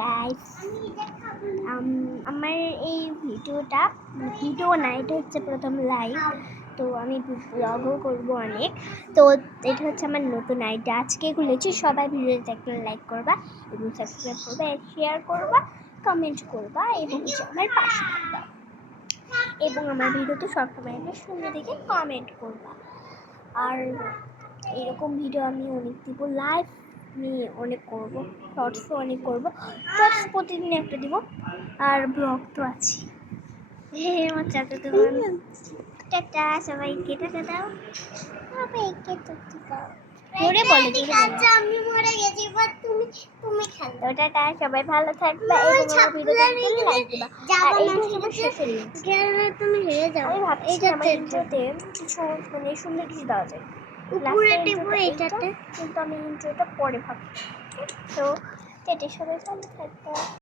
Guys, আমার এই video না, এটা হচ্ছে প্রথম লাইভ। তো আমি ব্লগও করবো অনেক। তো এটা হচ্ছে আমার নতুন আইডিয়া, আজকে খুলেছি। সবাই ভিডিওতে একটা লাইক করবা এবং সাবস্ক্রাইব করবা, শেয়ার করবা, কমেন্ট করবা এবং আমার পাশে থাকবা এবং আমার ভিডিওতে সবসময় একটা সুন্দর দেখে কমেন্ট করবা। আর এরকম ভিডিও আমি অনেক দিব, লাইভ আমি অনেক করবো, শর্টসও অনেক করবো। শর্টস প্রতিদিন একটা দিব, আর ব্লগ তো আছে। আমার চাচা তো টাটা, সবাইকে টাটা দাও। সবাইকে টাটা দাও। জোরে বলো, জোরে বলো। আমি মরে গেছি, বাট তুমি খেলো। তো টাটা, সবাই ভালো থাকবে এবং আমার ভিডিওতে লাইক দিবা। আর এইটা হচ্ছে আমার শেষের ইন্ট্রো। তুমি হেরে যাও। আমি ভাবছি আমার ইন্ট্রোতে কিছু মানে সুন্দর কিছু দেওয়া যায়। কিন্তু আমি ইন্ট্রোটা পরে ভাবছি। তো সবাই ভালো থাকবে।